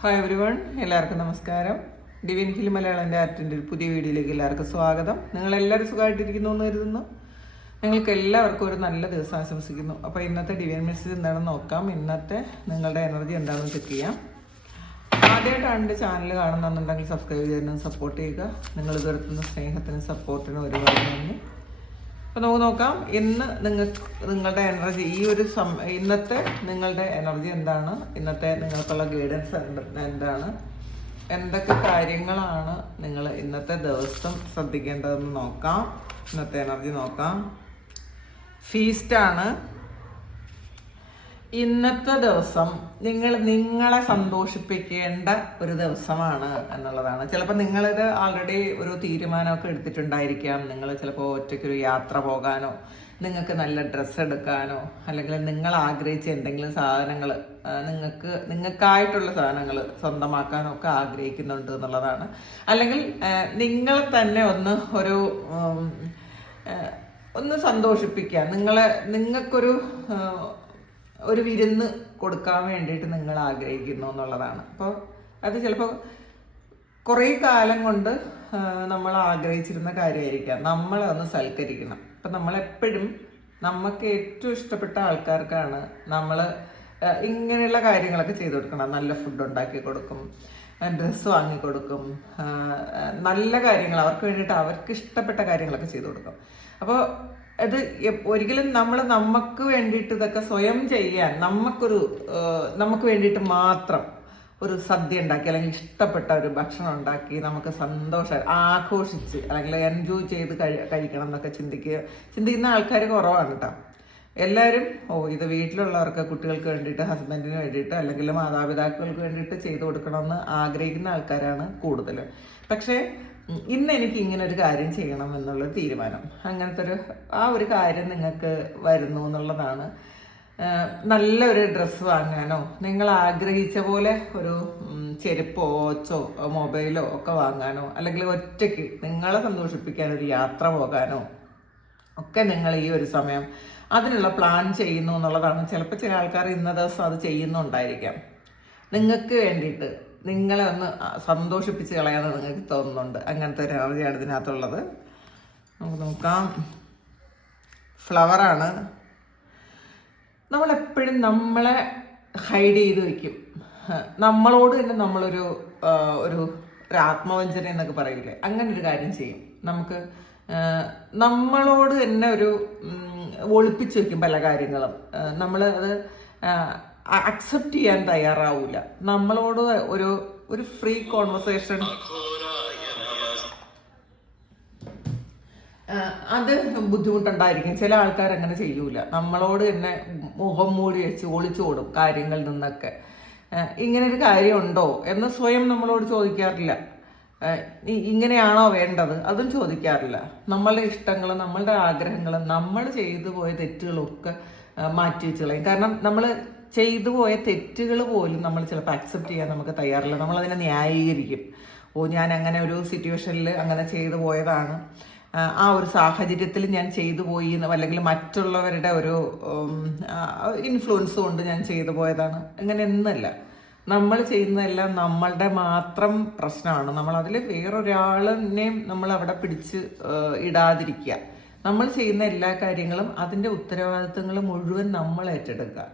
Hi every one, എല്ലാവർക്കും നമസ്കാരം. Divine hill മലയാളൻ്റെ ആർട്ടിൻ്റെ ഒരു പുതിയ വീഡിയോയിലേക്ക് എല്ലാവർക്കും സ്വാഗതം. നിങ്ങളെല്ലാവരും സുഖമായിട്ടിരിക്കുന്നു എന്ന് കരുതുന്നു. നിങ്ങൾക്ക് എല്ലാവർക്കും ഒരു നല്ല ദിവസം ആശംസിക്കുന്നു. അപ്പോൾ ഇന്നത്തെ ഡിവൈൻ മെസ്സേജ് എന്താണെന്ന് നോക്കാം. ഇന്നത്തെ നിങ്ങളുടെ എനർജി എന്താണെന്ന് ചെക്ക് ചെയ്യാം. ആദ്യമായിട്ടാണ് എൻ്റെ ചാനൽ കാണുന്നുണ്ടെങ്കിൽ സബ്സ്ക്രൈബ് ചെയ്യാനും സപ്പോർട്ട് ചെയ്യുക. നിങ്ങൾ ഇതുവരുത്തുന്ന സ്നേഹത്തിനും സപ്പോർട്ടിനും ഒരുപാട് നന്ദി. അപ്പോൾ നമുക്ക് നോക്കാം ഇന്ന് നിങ്ങളുടെ എനർജി ഇന്നത്തെ നിങ്ങളുടെ എനർജി എന്താണ്, ഇന്നത്തെ നിങ്ങൾക്കുള്ള ഗൈഡൻസ് എന്താണ്, എന്തൊക്കെ കാര്യങ്ങളാണ് നിങ്ങൾ ഇന്നത്തെ ദിവസം ശ്രദ്ധിക്കേണ്ടതെന്ന് നോക്കാം. ഇന്നത്തെ എനർജി നോക്കാം. ഫീസ്റ്റാണ്. ഇന്നത്തെ ദിവസം നിങ്ങളെ സന്തോഷിപ്പിക്കേണ്ട ഒരു ദിവസമാണ് എന്നുള്ളതാണ്. ചിലപ്പോൾ നിങ്ങളിത് ആൾറെഡി ഒരു തീരുമാനമൊക്കെ എടുത്തിട്ടുണ്ടായിരിക്കാം. നിങ്ങൾ ചിലപ്പോൾ ഒറ്റയ്ക്കൊരു യാത്ര പോകാനോ, നിങ്ങൾക്ക് നല്ല ഡ്രസ്സ് എടുക്കാനോ, അല്ലെങ്കിൽ നിങ്ങൾ ആഗ്രഹിച്ച എന്തെങ്കിലും സാധനങ്ങൾ നിങ്ങൾക്കായിട്ടുള്ള സാധനങ്ങൾ സ്വന്തമാക്കാനോ ഒക്കെ ആഗ്രഹിക്കുന്നുണ്ട് എന്നുള്ളതാണ്. അല്ലെങ്കിൽ നിങ്ങളെ തന്നെ ഒന്ന് സന്തോഷിപ്പിക്കാൻ, നിങ്ങൾക്കൊരു വിരുന്ന് കൊടുക്കാൻ വേണ്ടിയിട്ട് നിങ്ങൾ ആഗ്രഹിക്കുന്നു എന്നുള്ളതാണ്. അപ്പോൾ അത് ചിലപ്പോൾ കുറേ കാലം കൊണ്ട് നമ്മൾ ആഗ്രഹിച്ചിരുന്ന കാര്യമായിരിക്കാം. നമ്മളെ ഒന്ന് സൽക്കരിക്കണം. അപ്പം നമ്മളെപ്പോഴും നമുക്ക് ഏറ്റവും ഇഷ്ടപ്പെട്ട ആൾക്കാർക്കാണ് നമ്മൾ ഇങ്ങനെയുള്ള കാര്യങ്ങളൊക്കെ ചെയ്തു കൊടുക്കണം. നല്ല ഫുഡ് ഉണ്ടാക്കി കൊടുക്കും, ഡ്രസ്സ് വാങ്ങിക്കൊടുക്കും, നല്ല കാര്യങ്ങൾ അവർക്ക് വേണ്ടിയിട്ട് അവർക്ക് ഇഷ്ടപ്പെട്ട കാര്യങ്ങളൊക്കെ ചെയ്തു കൊടുക്കും. അപ്പോൾ അത് ഒരിക്കലും നമുക്ക് വേണ്ടിയിട്ട് ഇതൊക്കെ സ്വയം ചെയ്യാൻ നമുക്ക് വേണ്ടിയിട്ട് മാത്രം ഒരു സദ്യ ഉണ്ടാക്കി, അല്ലെങ്കിൽ ഇഷ്ടപ്പെട്ട ഒരു ഭക്ഷണം ഉണ്ടാക്കി നമുക്ക് സന്തോഷം ആഘോഷിച്ച് അല്ലെങ്കിൽ എൻജോയ് ചെയ്ത് കഴിക്കണം എന്നൊക്കെ ചിന്തിക്കുന്ന ആൾക്കാർ കുറവാണ് കേട്ടോ. എല്ലാവരും ഇത് വീട്ടിലുള്ളവർക്ക്, കുട്ടികൾക്ക് വേണ്ടിയിട്ട്, ഹസ്ബൻഡിന് വേണ്ടിയിട്ട്, അല്ലെങ്കിൽ മാതാപിതാക്കൾക്ക് വേണ്ടിയിട്ട് ചെയ്തു കൊടുക്കണമെന്ന് ആഗ്രഹിക്കുന്ന ആൾക്കാരാണ് കൂടുതൽ. പക്ഷേ ഇന്ന് എനിക്ക് ഇങ്ങനെ ഒരു കാര്യം ചെയ്യണം എന്നുള്ളൊരു തീരുമാനം, അങ്ങനത്തെ ഒരു കാര്യം നിങ്ങൾക്ക് വരുന്നു എന്നുള്ളതാണ്. നല്ലൊരു ഡ്രസ്സ് വാങ്ങാനോ, നിങ്ങൾ ആഗ്രഹിച്ച പോലെ ഒരു ചെരുപ്പോ വാച്ചോ മൊബൈലോ ഒക്കെ വാങ്ങാനോ, അല്ലെങ്കിൽ ഒറ്റയ്ക്ക് നിങ്ങളെ സന്തോഷിപ്പിക്കാൻ ഒരു യാത്ര പോകാനോ ഒക്കെ നിങ്ങൾ ഈ ഒരു സമയം അതിനുള്ള പ്ലാൻ ചെയ്യുന്നു എന്നുള്ളതാണ്. ചിലപ്പോൾ ചില ആൾക്കാർ ഇന്ന ദിവസം അത് ചെയ്യുന്നുണ്ടായിരിക്കാം. നിങ്ങൾക്ക് വേണ്ടിയിട്ട് നിങ്ങളെ ഒന്ന് സന്തോഷിപ്പിച്ച് കളയാന്ന് നിങ്ങൾക്ക് തോന്നുന്നുണ്ട്. അങ്ങനത്തെ ഒരു എനർജിയാണ് ഇതിനകത്തുള്ളത്. നമുക്ക് നോക്കാം. ഫ്ലവറാണ്. നമ്മളെപ്പോഴും നമ്മളെ ഹൈഡ് ചെയ്ത് വയ്ക്കും. നമ്മളോട് തന്നെ നമ്മളൊരു ആത്മവഞ്ചന എന്നൊക്കെ പറയില്ലേ, അങ്ങനെ ഒരു കാര്യം ചെയ്യും. നമ്മളോട് തന്നെ ഒളിപ്പിച്ച് വെക്കും പല കാര്യങ്ങളും. നമ്മൾ അത് അക്സെപ്റ്റ് ചെയ്യാൻ തയ്യാറാവൂല. നമ്മളോട് ഒരു ഫ്രീ കോൺവെർസേഷൻ അത് ബുദ്ധിമുട്ടുണ്ടായിരിക്കും. ചില ആൾക്കാർ അങ്ങനെ ചെയ്യൂല. നമ്മളോട് തന്നെ മുഖം മൂടി വെച്ച് ഒളിച്ചോടും കാര്യങ്ങളിൽ നിന്നൊക്കെ. ഇങ്ങനെ ഒരു കാര്യമുണ്ടോ എന്ന് സ്വയം നമ്മളോട് ചോദിക്കാറില്ല. ഇങ്ങനെയാണോ വേണ്ടത് അതും ചോദിക്കാറില്ല. നമ്മളുടെ ഇഷ്ടങ്ങളും നമ്മളുടെ ആഗ്രഹങ്ങളും നമ്മൾ ചെയ്തു പോയ തെറ്റുകളൊക്കെ മാറ്റി വെച്ച് കളയും. കാരണം നമ്മൾ ചെയ്തു പോയ തെറ്റുകൾ പോലും നമ്മൾ ചിലപ്പോൾ അക്സെപ്റ്റ് ചെയ്യാൻ നമുക്ക് തയ്യാറില്ല. നമ്മളതിനെ ന്യായീകരിക്കും. ഞാൻ അങ്ങനെ ഒരു സിറ്റുവേഷനിൽ അങ്ങനെ ചെയ്തു പോയതാണ്, ആ ഒരു സാഹചര്യത്തിൽ ഞാൻ ചെയ്തു പോയി, അല്ലെങ്കിൽ മറ്റുള്ളവരുടെ ഒരു ഇൻഫ്ലുവൻസ് കൊണ്ട് ഞാൻ ചെയ്തു പോയതാണ്. അങ്ങനെ ഒന്നല്ല. നമ്മൾ ചെയ്യുന്നതെല്ലാം നമ്മളുടെ മാത്രം പ്രശ്നമാണ്. നമ്മളതിൽ വേറൊരാളിനെയും നമ്മൾ അവിടെ പിടിച്ച് ഇടാതിരിക്കുക. നമ്മൾ ചെയ്യുന്ന എല്ലാ കാര്യങ്ങളും അതിൻ്റെ ഉത്തരവാദിത്തങ്ങൾ മുഴുവൻ നമ്മൾ ഏറ്റെടുക്കുക.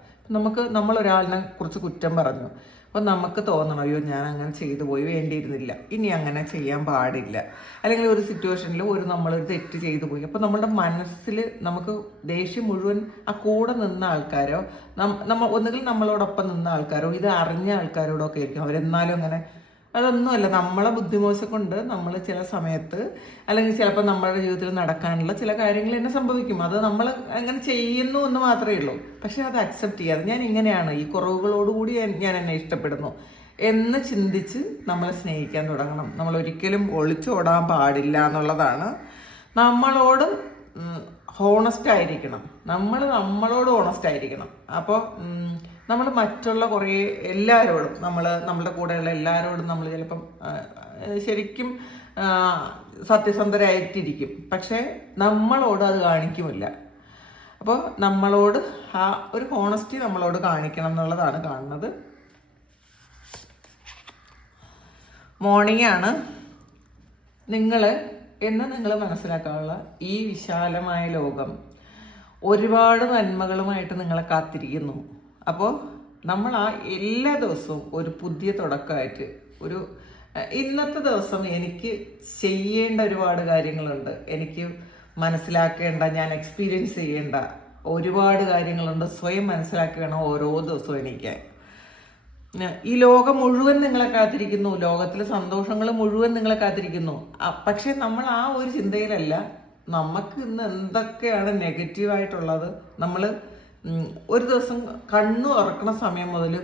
നമ്മൾ ഒരാളിനെ കുറിച്ച് കുറ്റം പറഞ്ഞു, അപ്പോൾ നമുക്ക് തോന്നണം, അയ്യോ ഞാൻ അങ്ങനെ ചെയ്തു പോയി, വേണ്ടിയിരുന്നില്ല, ഇനി അങ്ങനെ ചെയ്യാൻ പാടില്ല. അല്ലെങ്കിൽ ഒരു സിറ്റുവേഷനിൽ നമ്മളൊരു തെറ്റ് ചെയ്തു പോയി, അപ്പോൾ നമ്മുടെ മനസ്സിൽ നമുക്ക് ദേഷ്യം മുഴുവൻ ആ കൂടെ നിന്ന ആൾക്കാരോ, ഒന്നുകിൽ നമ്മളോടൊപ്പം നിന്ന ആൾക്കാരോ, ഇത് അറിഞ്ഞ ആൾക്കാരോടൊക്കെ ആയിരിക്കും. അവരെന്നാലും അങ്ങനെ അതൊന്നുമല്ല. നമ്മളെ ബുദ്ധിമോശം കൊണ്ട് നമ്മൾ ചില സമയത്ത്, അല്ലെങ്കിൽ ചിലപ്പോൾ നമ്മുടെ ജീവിതത്തിൽ നടക്കാനുള്ള ചില കാര്യങ്ങൾ തന്നെ സംഭവിക്കും. അത് നമ്മൾ അങ്ങനെ ചെയ്യുന്നു എന്ന് മാത്രമേ ഉള്ളൂ. പക്ഷെ അത് അക്സെപ്റ്റ് ചെയ്യാതെ, ഞാൻ ഇങ്ങനെയാണ്, ഈ കുറവുകളോടുകൂടി ഞാൻ എന്നെ ഇഷ്ടപ്പെടുന്നു എന്ന് ചിന്തിച്ച് നമ്മളെ സ്നേഹിക്കാൻ തുടങ്ങണം. നമ്മൾ ഒരിക്കലും ഒളിച്ചോടാൻ പാടില്ല എന്നുള്ളതാണ്. നമ്മളോട് ഹോണസ്റ്റ് ആയിരിക്കണം. നമ്മളോട് ഹോണസ്റ്റ് ആയിരിക്കണം. അപ്പോൾ നമ്മൾ മറ്റുള്ള എല്ലാവരോടും, നമ്മളുടെ കൂടെയുള്ള എല്ലാവരോടും നമ്മൾ ചിലപ്പം ശരിക്കും സത്യസന്ധരായിട്ടിരിക്കും. പക്ഷേ നമ്മളോട് അത് കാണിക്കുമില്ല. അപ്പോൾ നമ്മളോട് ആ ഒരു ഹോണസ്റ്റി നമ്മളോട് കാണിക്കണം എന്നുള്ളതാണ് കാണുന്നത്. മോർണിംഗ് ആണ്. നിങ്ങൾ മനസ്സിലാക്കാനുള്ള ഈ വിശാലമായ ലോകം ഒരുപാട് നന്മകളുമായിട്ട് നിങ്ങളെ കാത്തിരിക്കുന്നു. അപ്പോൾ നമ്മൾ ആ എല്ലാ ദിവസവും ഒരു പുതിയ തുടക്കമായിട്ട് ഇന്നത്തെ ദിവസം എനിക്ക് ചെയ്യേണ്ട ഒരുപാട് കാര്യങ്ങളുണ്ട്, എനിക്ക് മനസ്സിലാക്കേണ്ട, ഞാൻ എക്സ്പീരിയൻസ് ചെയ്യേണ്ട ഒരുപാട് കാര്യങ്ങളുണ്ട്. സ്വയം മനസ്സിലാക്കി വേണം ഓരോ ദിവസവും എണീക്കാൻ. ഈ ലോകം മുഴുവൻ നിങ്ങളെ കാത്തിരിക്കുന്നു, ലോകത്തിലെ സന്തോഷങ്ങൾ മുഴുവൻ നിങ്ങളെ കാത്തിരിക്കുന്നു. പക്ഷെ നമ്മൾ ആ ഒരു ചിന്തയിലല്ല. നമുക്ക് ഇന്ന് എന്തൊക്കെയാണ് നെഗറ്റീവായിട്ടുള്ളത്, നമ്മൾ ഒരു ദിവസം കണ്ണു തുറക്കണ സമയം മുതൽ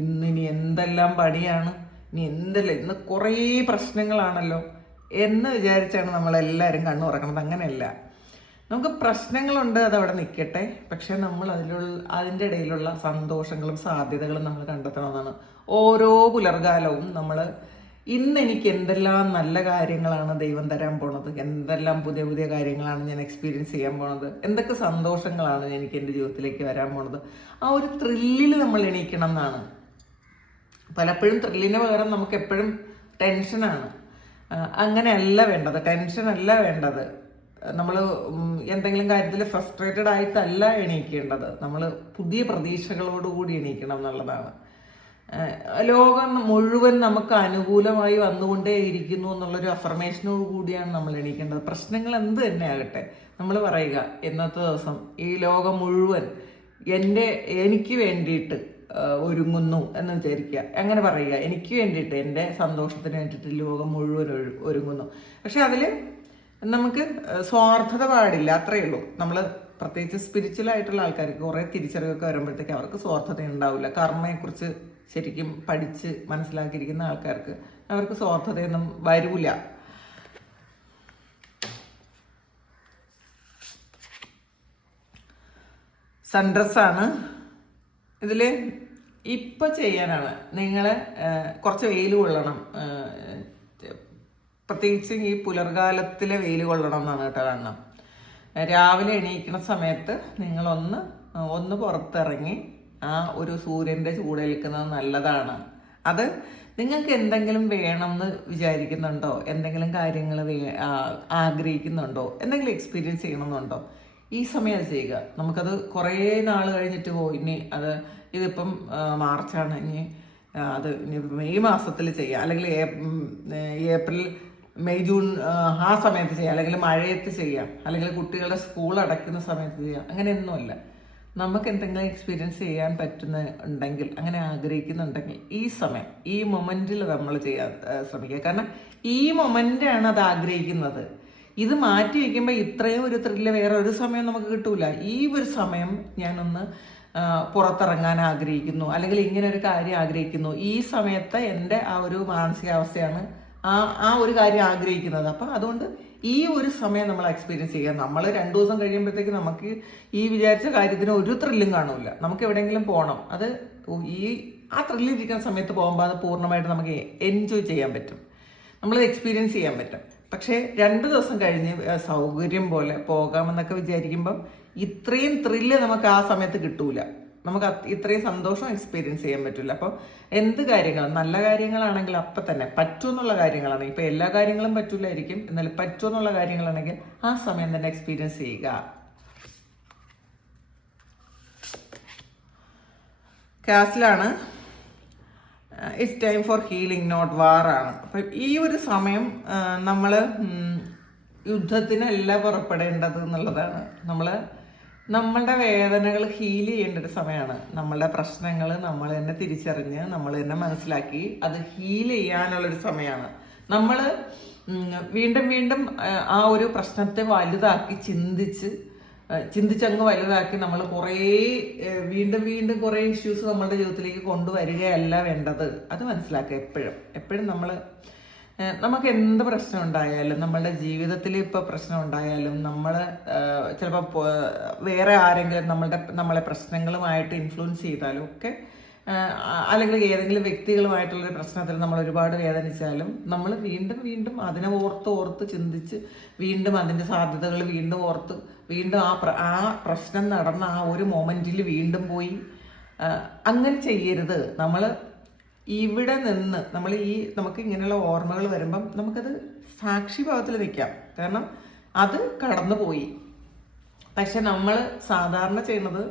ഇനി എന്തെല്ലാം പണിയാണ്, ഇന്ന് കുറേ പ്രശ്നങ്ങളാണല്ലോ എന്ന് വിചാരിച്ചാണ് നമ്മളെല്ലാവരും കണ്ണു തുറക്കണത്. അങ്ങനെയല്ല, നമുക്ക് പ്രശ്നങ്ങളുണ്ട്, അതവിടെ നിൽക്കട്ടെ. പക്ഷെ നമ്മൾ അതിൻ്റെ ഇടയിലുള്ള സന്തോഷങ്ങളും സാധ്യതകളും നമ്മൾ കണ്ടെത്തണമെന്നാണ്. ഓരോ പുലർകാലവും നമ്മൾ ഇന്ന് എനിക്ക് എന്തെല്ലാം നല്ല കാര്യങ്ങളാണ് ദൈവം തരാൻ പോണത്, എന്തെല്ലാം പുതിയ പുതിയ കാര്യങ്ങളാണ് ഞാൻ എക്സ്പീരിയൻസ് ചെയ്യാൻ പോണത്, എന്തൊക്കെ സന്തോഷങ്ങളാണ് എനിക്ക് എൻ്റെ ജീവിതത്തിലേക്ക് വരാൻ പോണത്, ആ ഒരു ത്രില്ലിൽ നമ്മൾ എണീക്കണം എന്നാണ്. പലപ്പോഴും ത്രില്ലിന് പകരം നമുക്ക് എപ്പോഴും ടെൻഷനാണ്. അങ്ങനെയല്ല വേണ്ടത്, ടെൻഷനല്ല വേണ്ടത്. നമ്മൾ എന്തെങ്കിലും കാര്യത്തിൽ ഫ്രസ്ട്രേറ്റഡ് ആയിട്ടല്ല എണീക്കേണ്ടത്, നമ്മൾ പുതിയ പ്രതീക്ഷകളോടുകൂടി എണീക്കണം എന്നുള്ളതാണ്. ലോകം മുഴുവൻ നമുക്ക് അനുകൂലമായി വന്നുകൊണ്ടേ ഇരിക്കുന്നു എന്നുള്ളൊരു അഫർമേഷനോട് കൂടിയാണ് നമ്മൾ എണീക്കേണ്ടത്. പ്രശ്നങ്ങൾ എന്ത് തന്നെ ആകട്ടെ, നമ്മൾ പറയുക ഇന്നത്തെ ദിവസം ഈ ലോകം മുഴുവൻ എനിക്ക് വേണ്ടിയിട്ട് ഒരുങ്ങുന്നു എന്ന് വിചാരിക്കുക. അങ്ങനെ പറയുക, എനിക്ക് വേണ്ടിയിട്ട്, എൻ്റെ സന്തോഷത്തിന് വേണ്ടിയിട്ട് ലോകം മുഴുവൻ ഒരുങ്ങുന്നു. പക്ഷെ അതിൽ നമുക്ക് സ്വാർത്ഥത പാടില്ല, അത്രയേ ഉള്ളൂ. നമ്മൾ പ്രത്യേകിച്ച് സ്പിരിച്വൽ ആയിട്ടുള്ള ആൾക്കാർക്ക് കുറേ തിരിച്ചറിവൊക്കെ വരുമ്പോഴത്തേക്ക് അവർക്ക് സ്വാർത്ഥത ഉണ്ടാവില്ല. കർമ്മയെക്കുറിച്ച് ശരിക്കും പഠിച്ച് മനസ്സിലാക്കിയിരിക്കുന്ന ആൾക്കാർക്ക് അവർക്ക് സ്വാർത്ഥതയൊന്നും വരൂല. സൺഡ്രസ്സാണ് ഇതിൽ. ഇപ്പം ചെയ്യാനാണ് നിങ്ങൾ കുറച്ച് വെയിൽ കൊള്ളണം, പ്രത്യേകിച്ച് ഈ പുലർകാലത്തിലെ വെയിൽ കൊള്ളണം എന്നാണ് കേട്ടോ കാണണം. രാവിലെ എണീക്കുന്ന സമയത്ത് നിങ്ങളൊന്ന് പുറത്തിറങ്ങി ആ ഒരു സൂര്യൻ്റെ ചൂടേൽക്കുന്നത് നല്ലതാണ്. അത് നിങ്ങൾക്ക് എന്തെങ്കിലും വേണമെന്ന് വിചാരിക്കുന്നുണ്ടോ, എന്തെങ്കിലും കാര്യങ്ങൾ ആഗ്രഹിക്കുന്നുണ്ടോ, എന്തെങ്കിലും എക്സ്പീരിയൻസ് ചെയ്യണമെന്നുണ്ടോ, ഈ സമയം അത് ചെയ്യുക. നമുക്കത് കുറേ നാൾ കഴിഞ്ഞിട്ട് ഇനി ഇതിപ്പം മാർച്ചാണ്, ഇനി മെയ് മാസത്തിൽ ചെയ്യാം, അല്ലെങ്കിൽ ഏപ്രിൽ മെയ് ജൂൺ ആ സമയത്ത് ചെയ്യാം, അല്ലെങ്കിൽ മഴയത്ത് ചെയ്യാം, അല്ലെങ്കിൽ കുട്ടികളുടെ സ്കൂൾ അടയ്ക്കുന്ന സമയത്ത് ചെയ്യാം. അങ്ങനെയൊന്നുമല്ല. നമുക്ക് എന്തെങ്കിലും എക്സ്പീരിയൻസ് ചെയ്യാൻ പറ്റുന്നുണ്ടെങ്കിൽ, അങ്ങനെ ആഗ്രഹിക്കുന്നുണ്ടെങ്കിൽ ഈ സമയം, ഈ മൊമെന്റിൽ നമ്മൾ ചെയ്യാൻ ശ്രമിക്കുക. കാരണം ഈ മൊമെന്റാണ് അത് ആഗ്രഹിക്കുന്നത്. ഇത് മാറ്റി വയ്ക്കുമ്പോൾ ഇത്രയും ഒരു ത്രില്ല് വേറെ ഒരു സമയം നമുക്ക് കിട്ടൂല. ഈ ഒരു സമയം ഞാനൊന്ന് പുറത്തിറങ്ങാൻ ആഗ്രഹിക്കുന്നു, അല്ലെങ്കിൽ ഇങ്ങനെ ഒരു കാര്യം ആഗ്രഹിക്കുന്നു. ഈ സമയത്ത് എൻ്റെ ആ ഒരു മാനസികാവസ്ഥയാണ് ആ ഒരു കാര്യം ആഗ്രഹിക്കുന്നത്. അപ്പം അതുകൊണ്ട് ഈ ഒരു സമയം നമ്മൾ എക്സ്പീരിയൻസ് ചെയ്യുക. നമ്മൾ 2 ദിവസം കഴിയുമ്പോഴത്തേക്ക് നമുക്ക് ഈ വിചാരിച്ച കാര്യത്തിന് ഒരു ത്രില്ലും കാണൂല. നമുക്ക് എവിടെയെങ്കിലും പോകണം, അത് ആ ത്രില്ലിരിക്കുന്ന സമയത്ത് പോകുമ്പോൾ അത് പൂർണ്ണമായിട്ട് നമുക്ക് എൻജോയ് ചെയ്യാൻ പറ്റും, നമ്മളത് എക്സ്പീരിയൻസ് ചെയ്യാൻ പറ്റും. പക്ഷേ 2 ദിവസം കഴിഞ്ഞ് സൗകര്യം പോലെ പോകാമെന്നൊക്കെ വിചാരിക്കുമ്പം ഇത്രയും ത്രില്ല് നമുക്ക് ആ സമയത്ത് കിട്ടൂല, നമുക്ക് ഇത്രയും സന്തോഷം എക്സ്പീരിയൻസ് ചെയ്യാൻ പറ്റില്ല. അപ്പോൾ എന്ത് കാര്യങ്ങളും, നല്ല കാര്യങ്ങളാണെങ്കിൽ അപ്പം തന്നെ പറ്റുമെന്നുള്ള കാര്യങ്ങളാണ്. ഇപ്പം എല്ലാ കാര്യങ്ങളും പറ്റൂലായിരിക്കും, എന്നാലും പറ്റുമെന്നുള്ള കാര്യങ്ങളാണെങ്കിൽ ആ സമയം തന്നെ എക്സ്പീരിയൻസ് ചെയ്യുക. കാസിലാണ് it's time for healing not war ആണ്. അപ്പം ഈ ഒരു സമയം നമ്മൾ യുദ്ധത്തിനല്ല പുറപ്പെടേണ്ടത് എന്നുള്ളതാണ്. നമ്മളുടെ വേദനകൾ ഹീൽ ചെയ്യേണ്ട ഒരു സമയമാണ്. നമ്മളുടെ പ്രശ്നങ്ങൾ നമ്മൾ തന്നെ തിരിച്ചറിഞ്ഞ് നമ്മൾ തന്നെ മനസ്സിലാക്കി അത് ഹീൽ ചെയ്യാനുള്ളൊരു സമയമാണ്. നമ്മൾ വീണ്ടും വീണ്ടും ആ ഒരു പ്രശ്നത്തെ വലുതാക്കി ചിന്തിച്ചങ്ങ് വലുതാക്കി നമ്മൾ വീണ്ടും വീണ്ടും കുറേ ഇഷ്യൂസ് നമ്മളുടെ ജീവിതത്തിലേക്ക് കൊണ്ടുവരികയല്ല വേണ്ടത്. അത് മനസ്സിലാക്കുക. എപ്പോഴും നമുക്ക് എന്ത് പ്രശ്നം ഉണ്ടായാലും, നമ്മളുടെ ജീവിതത്തിൽ ഇപ്പോൾ പ്രശ്നം ഉണ്ടായാലും, നമ്മൾ ചിലപ്പോൾ വേറെ ആരെങ്കിലും നമ്മളെ പ്രശ്നങ്ങളുമായിട്ട് ഇൻഫ്ലുവൻസ് ചെയ്താലും ഒക്കെ, അല്ലെങ്കിൽ ഏതെങ്കിലും വ്യക്തികളുമായിട്ടുള്ളൊരു പ്രശ്നത്തിൽ നമ്മൾ ഒരുപാട് വേദനിച്ചാലും, നമ്മൾ വീണ്ടും വീണ്ടും അതിനെ ഓർത്ത് ചിന്തിച്ച് വീണ്ടും അതിൻ്റെ സാധ്യതകൾ വീണ്ടും ഓർത്ത് വീണ്ടും ആ പ്രശ്നം നടന്ന ആ ഒരു മൊമെന്റിൽ വീണ്ടും പോയി അങ്ങനെ ചെയ്യരുത്. നമ്മൾ ഇവിടെ നിന്ന് നമുക്ക് ഇങ്ങനെയുള്ള ഓർമ്മകൾ വരുമ്പം നമുക്കത് സാക്ഷിഭാവത്തിൽ നിൽക്കാം. കാരണം അത് കടന്നുപോയി. പക്ഷെ നമ്മൾ സാധാരണ ചെയ്യുന്നത്,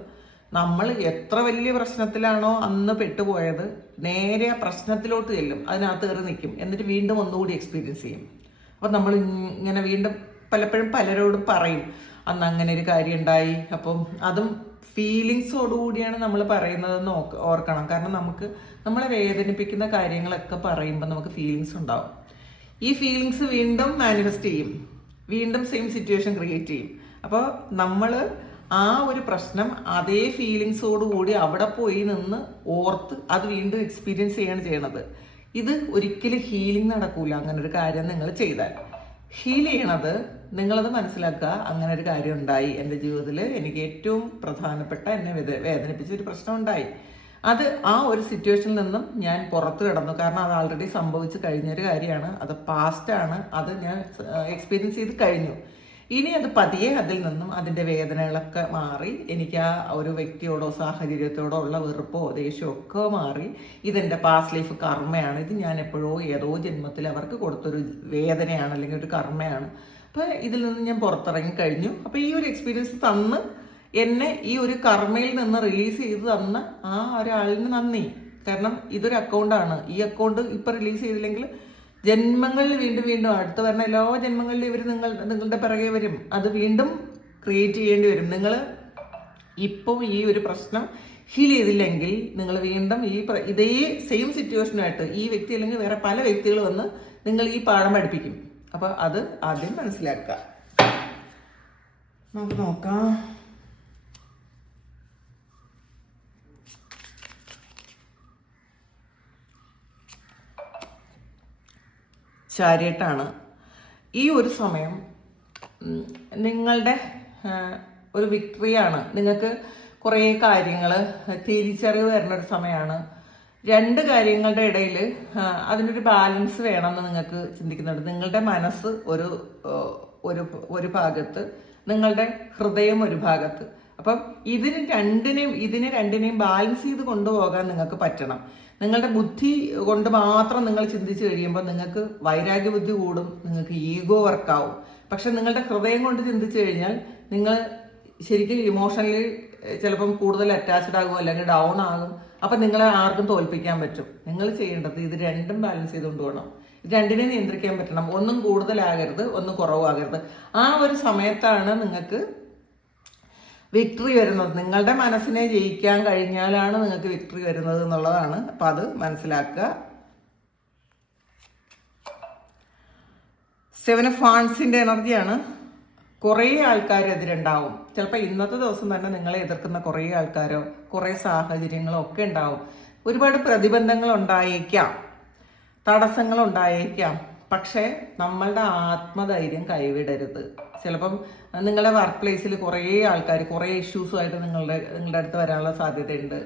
നമ്മൾ എത്ര വലിയ പ്രശ്നത്തിലാണോ അന്ന് പെട്ടുപോയത്, നേരെ ആ പ്രശ്നത്തിലോട്ട് ചെല്ലും, അതിനകത്ത് കയറി നിൽക്കും, എന്നിട്ട് വീണ്ടും ഒന്നുകൂടി എക്സ്പീരിയൻസ് ചെയ്യും. അപ്പം നമ്മൾ ഇങ്ങനെ വീണ്ടും പലപ്പോഴും പലരോടും പറയും, അന്ന് അങ്ങനെ ഒരു കാര്യം ഉണ്ടായി. അപ്പം അതും ഫീലിങ്സോടുകൂടിയാണ് നമ്മൾ പറയുന്നതെന്ന് ഓർക്കണം. കാരണം നമ്മളെ വേദനിപ്പിക്കുന്ന കാര്യങ്ങളൊക്കെ പറയുമ്പോൾ നമുക്ക് ഫീലിങ്സ് ഉണ്ടാവും. ഈ ഫീലിങ്സ് വീണ്ടും മാനിഫെസ്റ്റ് ചെയ്യും, വീണ്ടും സെയിം സിറ്റുവേഷൻ ക്രിയേറ്റ് ചെയ്യും. അപ്പോൾ നമ്മൾ ആ ഒരു പ്രശ്നം അതേ ഫീലിങ്സോടുകൂടി അവിടെ പോയി നിന്ന് ഓർത്ത് അത് വീണ്ടും എക്സ്പീരിയൻസ് ചെയ്യാണ് ചെയ്യണത്. ഇത് ഒരിക്കലും ഹീലിംഗ് നടക്കൂല. അങ്ങനെ ഒരു കാര്യം നിങ്ങൾ ചെയ്താൽ ഹീൽ ചെയ്യണത്, നിങ്ങളത് മനസ്സിലാക്കുക, അങ്ങനെ ഒരു കാര്യം ഉണ്ടായി എൻ്റെ ജീവിതത്തിൽ, എനിക്ക് ഏറ്റവും പ്രധാനപ്പെട്ട എന്നെ വേദനിപ്പിച്ച ഒരു പ്രശ്നം ഉണ്ടായി, അത് ആ ഒരു സിറ്റുവേഷനിൽ നിന്നും ഞാൻ പുറത്തു കിടന്നു. കാരണം അത് ആൾറെഡി സംഭവിച്ച് കഴിഞ്ഞൊരു കാര്യമാണ്, അത് പാസ്റ്റാണ്, അത് ഞാൻ എക്സ്പീരിയൻസ് ചെയ്ത് കഴിഞ്ഞു. ഇനി അത് പതിയെ അതിൽ നിന്നും അതിൻ്റെ വേദനകളൊക്കെ മാറി, എനിക്ക് ആ ഒരു വ്യക്തിയോടോ സാഹചര്യത്തോടോ ഉള്ള വെറുപ്പോ ദേഷ്യമോ ഒക്കെ മാറി, ഇതെൻ്റെ പാസ്റ്റ് ലൈഫ് കർമ്മയാണ്, ഇത് ഞാൻ എപ്പോഴോ ഏതോ ജന്മത്തിൽ അവർക്ക് കൊടുത്തൊരു വേദനയാണ് അല്ലെങ്കിൽ ഒരു കർമ്മയാണ്. അപ്പോൾ ഇതിൽ നിന്ന് ഞാൻ പുറത്തിറങ്ങി കഴിഞ്ഞു. അപ്പോൾ ഈ ഒരു എക്സ്പീരിയൻസ് തന്ന് എന്നെ ഈ ഒരു കർമ്മയിൽ നിന്ന് റിലീസ് ചെയ്ത് തന്ന ആ ഒരാളിന് നന്ദി. കാരണം ഇതൊരു അക്കൗണ്ടാണ്, ഈ അക്കൗണ്ട് ഇപ്പം റിലീസ് ചെയ്തില്ലെങ്കിൽ ജന്മങ്ങളിൽ വീണ്ടും വീണ്ടും അടുത്ത് വരുന്ന എല്ലാ ജന്മങ്ങളിലും ഇവർ നിങ്ങളുടെ പിറകെ വരും, അത് വീണ്ടും ക്രിയേറ്റ് ചെയ്യേണ്ടി വരും. നിങ്ങൾ ഇപ്പോൾ ഈ ഒരു പ്രശ്നം ഹീൽ ചെയ്തില്ലെങ്കിൽ നിങ്ങൾ വീണ്ടും ഇതേ സെയിം സിറ്റുവേഷനുമായിട്ട് ഈ വ്യക്തി അല്ലെങ്കിൽ വേറെ പല വ്യക്തികൾ വന്ന് നിങ്ങൾ ഈ പാഠം പഠിപ്പിക്കും. അപ്പോൾ അത് ആദ്യം മനസ്സിലാക്കുക. നമുക്ക് നോക്കാം. ചാരിയട്ടാണ്. ഈ ഒരു സമയം നിങ്ങളുടെ ഒരു വിക്ടറിയാണ്. നിങ്ങൾക്ക് കുറേ കാര്യങ്ങൾ തിരിച്ചറിവ് വരുന്ന ഒരു സമയമാണ്. രണ്ട് കാര്യങ്ങളുടെ ഇടയിൽ അതിനൊരു ബാലൻസ് വേണമെന്ന് നിങ്ങൾക്ക് ചിന്തിക്കുന്നുണ്ട്. നിങ്ങളുടെ മനസ്സ് ഒരു ഭാഗത്ത്, നിങ്ങളുടെ ഹൃദയം ഒരു ഭാഗത്ത്. അപ്പം ഇതിനെ രണ്ടിനെയും ബാലൻസ് ചെയ്ത് കൊണ്ടുപോകാൻ നിങ്ങൾക്ക് പറ്റണം. നിങ്ങളുടെ ബുദ്ധി കൊണ്ട് മാത്രം നിങ്ങൾ ചിന്തിച്ചു കഴിയുമ്പോൾ നിങ്ങൾക്ക് വൈരാഗ്യ ബുദ്ധി കൂടും, നിങ്ങൾക്ക് ഈഗോ വർക്കാവും. പക്ഷെ നിങ്ങളുടെ ഹൃദയം കൊണ്ട് ചിന്തിച്ചു കഴിഞ്ഞാൽ നിങ്ങൾ ശരിക്കും ഇമോഷണലി ചിലപ്പം കൂടുതൽ അറ്റാച്ച്ഡ് ആകും, അല്ലെങ്കിൽ ഡൗൺ ആകും. അപ്പം നിങ്ങളെ ആർക്കും തോൽപ്പിക്കാൻ പറ്റും. നിങ്ങൾ ചെയ്യേണ്ടത് ഇത് രണ്ടും ബാലൻസ് ചെയ്തുകൊണ്ട് പോകണം. ഇത് രണ്ടിനെ നിയന്ത്രിക്കാൻ പറ്റണം. ഒന്നും കൂടുതലാകരുത്, ഒന്നും കുറവാകരുത്. ആ ഒരു സമയത്താണ് നിങ്ങൾക്ക് വിക്ടറി വരുന്നത്. നിങ്ങളുടെ മനസ്സിനെ ജയിക്കാൻ കഴിഞ്ഞാലാണ് നിങ്ങൾക്ക് വിക്ടറി വരുന്നത് എന്നുള്ളതാണ്. അപ്പം അത് മനസ്സിലാക്കുക. 7 ഓഫ് വാണ്ട്സിന്റെ എനർജിയാണ്. കുറേ ആൾക്കാർ എതിരുണ്ടാവും. ചിലപ്പോൾ ഇന്നത്തെ ദിവസം തന്നെ നിങ്ങളെ എതിർക്കുന്ന കുറേ ആൾക്കാരോ കുറേ സാഹചര്യങ്ങളോ ഒക്കെ ഉണ്ടാവും. ഒരുപാട് പ്രതിബന്ധങ്ങൾ ഉണ്ടായേക്കാം, തടസ്സങ്ങൾ ഉണ്ടായേക്കാം. പക്ഷേ നമ്മളുടെ ആത്മധൈര്യം കൈവിടരുത്. ചിലപ്പം നിങ്ങളുടെ വർക്ക് പ്ലേസിൽ കുറേ ആൾക്കാർ കുറേ ഇഷ്യൂസുമായിട്ട് നിങ്ങളുടെ അടുത്ത് വരാനുള്ള സാധ്യതയുണ്ട്.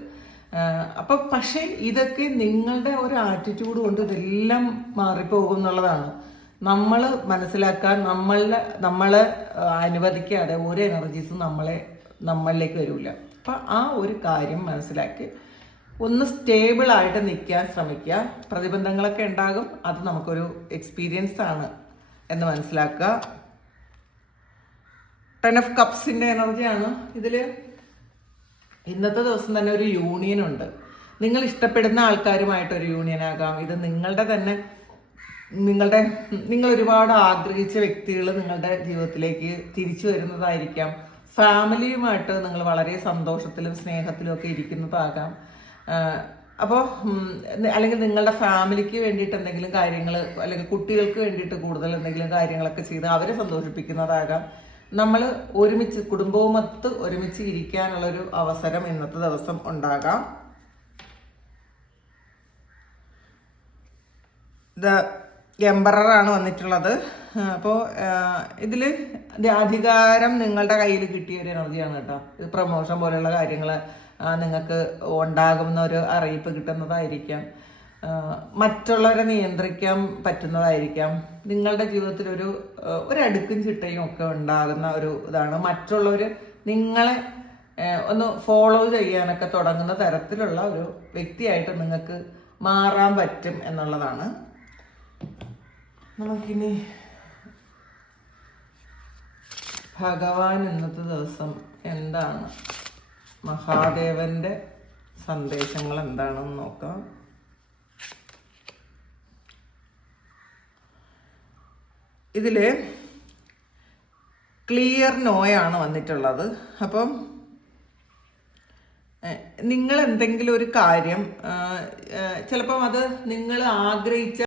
അപ്പം പക്ഷേ ഇതൊക്കെ നിങ്ങളുടെ ഒരു ആറ്റിറ്റ്യൂഡ് കൊണ്ട് ഇതെല്ലാം മാറിപ്പോകും എന്നുള്ളതാണ്. നമ്മൾ മനസ്സിലാക്കാൻ നമ്മളെ അനുവദിക്കാതെ ഒരു എനർജീസും നമ്മളിലേക്ക് വരില്ല. അപ്പം ആ ഒരു കാര്യം മനസ്സിലാക്കി ഒന്ന് സ്റ്റേബിളായിട്ട് നിൽക്കാൻ ശ്രമിക്കുക. പ്രതിബന്ധങ്ങളൊക്കെ ഉണ്ടാകും, അത് നമുക്കൊരു എക്സ്പീരിയൻസ് ആണ് എന്ന് മനസ്സിലാക്കുക. 10 ഓഫ് കപ്സിന്റെ എനർജിയാണ്. ഇതിൽ ഇന്നത്തെ ദിവസം തന്നെ ഒരു യൂണിയൻ ഉണ്ട്. നിങ്ങൾ ഇഷ്ടപ്പെടുന്ന ആൾക്കാരുമായിട്ടൊരു യൂണിയൻ ആകാം. ഇത് നിങ്ങളുടെ തന്നെ നിങ്ങൾ ഒരുപാട് ആഗ്രഹിച്ച വ്യക്തികൾ നിങ്ങളുടെ ജീവിതത്തിലേക്ക് തിരിച്ചു വരുന്നതായിരിക്കാം. ഫാമിലിയുമായിട്ട് നിങ്ങൾ വളരെ സന്തോഷത്തിലും സ്നേഹത്തിലും ഒക്കെ ഇരിക്കുന്നതാകാം. അപ്പോൾ അല്ലെങ്കിൽ നിങ്ങളുടെ ഫാമിലിക്ക് വേണ്ടിയിട്ട് എന്തെങ്കിലും കാര്യങ്ങൾ, അല്ലെങ്കിൽ കുട്ടികൾക്ക് വേണ്ടിയിട്ട് കൂടുതൽ എന്തെങ്കിലും കാര്യങ്ങളൊക്കെ ചെയ്ത് അവരെ സന്തോഷിപ്പിക്കുന്നതാകാം. നമ്മൾ ഒരുമിച്ച് കുടുംബവുമൊത്ത് ഒരുമിച്ച് ഇരിക്കാനുള്ളൊരു അവസരം ഇന്നത്തെ ദിവസം ഉണ്ടാകാം. എംബററാണ് വന്നിട്ടുള്ളത്. അപ്പോൾ ഇതിൽ അധികാരം നിങ്ങളുടെ കയ്യിൽ കിട്ടിയ ഒരു എനർജിയാണ് കേട്ടോ. ഇത് പ്രമോഷൻ പോലെയുള്ള കാര്യങ്ങൾ നിങ്ങൾക്ക് ഉണ്ടാകുന്ന ഒരു അറിയിപ്പ് കിട്ടുന്നതായിരിക്കാം. മറ്റുള്ളവരെ നിയന്ത്രിക്കാൻ പറ്റുന്നതായിരിക്കാം. നിങ്ങളുടെ ജീവിതത്തിൽ ഒരു അടുക്കും ചിട്ടയും ഒക്കെ ഉണ്ടാകുന്ന ഒരു ഇതാണ്. മറ്റുള്ളവർ നിങ്ങളെ ഒന്ന് ഫോളോ ചെയ്യാനൊക്കെ തുടങ്ങുന്ന തരത്തിലുള്ള ഒരു വ്യക്തിയായിട്ട് നിങ്ങൾക്ക് മാറാൻ പറ്റും എന്നുള്ളതാണ്. നമുക്കിനി ഭഗവാൻ ഇന്നത്തെ ദിവസം എന്താണ്, മഹാദേവന്റെ സന്ദേശങ്ങൾ എന്താണെന്ന് നോക്കാം. ഇതില് ക്ലിയർ നോയാണ് വന്നിട്ടുള്ളത്. അപ്പം നിങ്ങൾ എന്തെങ്കിലും ഒരു കാര്യം ചിലപ്പം അത് നിങ്ങൾ ആഗ്രഹിച്ച